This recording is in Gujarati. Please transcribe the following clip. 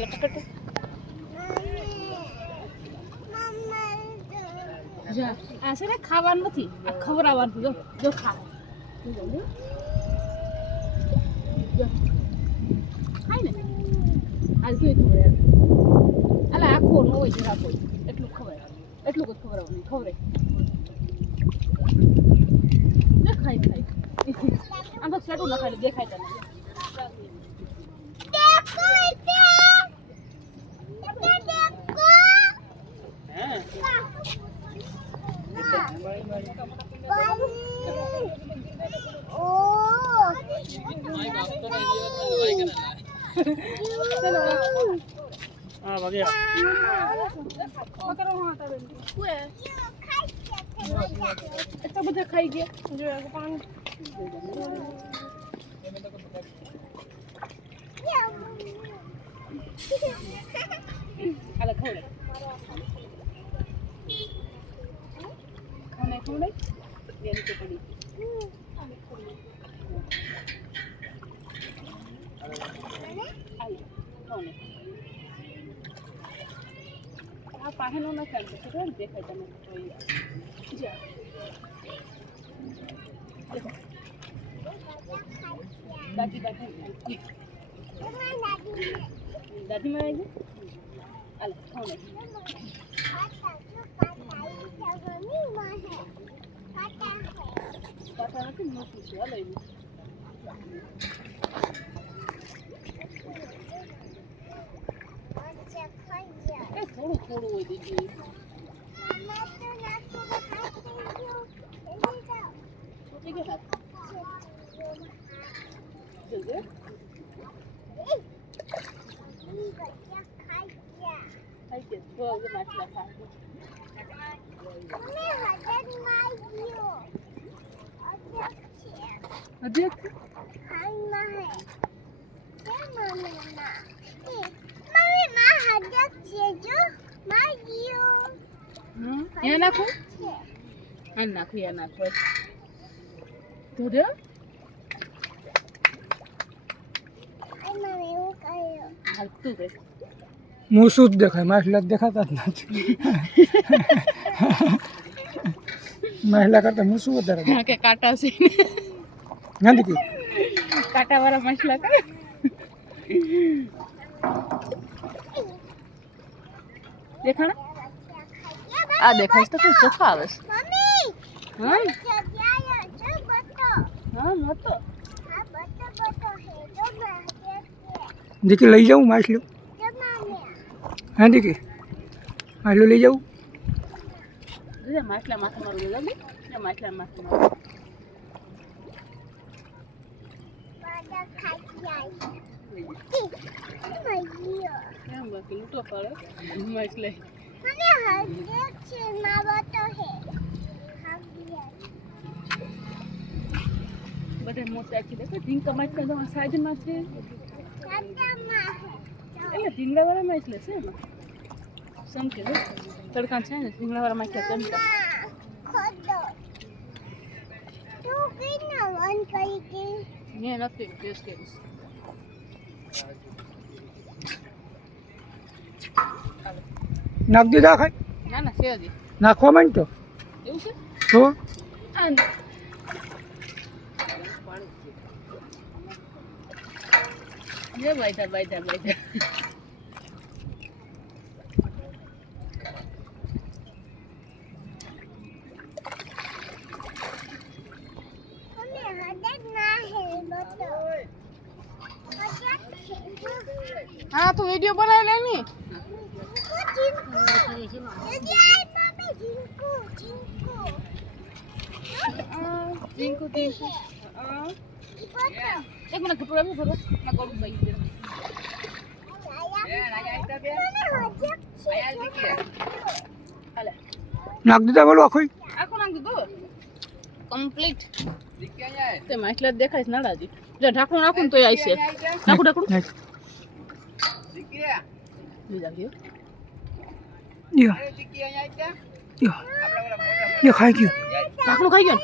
હાલો પકડ જા આ છે ને ખાવાનું નથી આ ખવડાવવાનું જો જો ખા ખાય ને આ કેવી ખવડાવે અલા આખો ન હોય જરા કોઈ એટલું ખવડાવે એટલું જ ખવડાવવાનું ખવડે દેખાય ખાય આમ તો સેટું નખાય દેખાય તને હા ભાગ્યા એટલા બધા ખાઈ ગયા જો પાણી હાલે ખવડે ખાને ખવડે બે નીચે પડી આ પાહેનો ન ચાલતો છે દેખાય તમે જા દાદી દાદી દાદી માં આવી હાલે ખવડે પાટા નથી મોટું છે હાલે થોડું થોડું હોય દીદી यहाँ नाखो हाँ नाखो यहाँ नाखो तो दे तू दे मुँह सूद देखाय माछला देखाता જ નથી મહિલા કરતા મું શું વધારે हाँ के काटा से ગાંધી કી काटा वाला मछला का देखा ना आ देखा तो फिर चोखा आवे हाँ हाँ मत દીકી લઈ જાઉં માછલું હા દીકી માછલું લઈ જાઉં જે માછલા માથે મારું લગાવી જે માછલા માથે મારું કેમ બાકી લૂંટો પડે માછલે બધે મોટા આખી દેખો ઝીંકા માછલા તો સાઈડમાં છે એટલે ઝીંગાવાળા માછલે છે એમાં સમકે તડકા છે ને ઝીંગાવાળા માછલા ચમકા મેં નથી ટેસ્ટ કરીશ નાખ દીધા ખાય ના ના છે હજી નાખવા માંડતો એવું છે તો જે બાયધા બાયધા બાયધા हाँ तो वीडियो बना लेनी जिंकू जिंकू एक मिनट कपड़ा भी भरो मैं करूँ भाई નાખ દીધા બોલો આખું આખું નાખ દીધું કમ્પ્લીટ તે માછલા દેખાય છે નડાજી જો ઢાંકણું નાખું ને તોય આવશે નાખું ઢાંકણું લીધા ગયો યો યો ખાઈ ગયો ઢાંકણું ખાઈ ગયો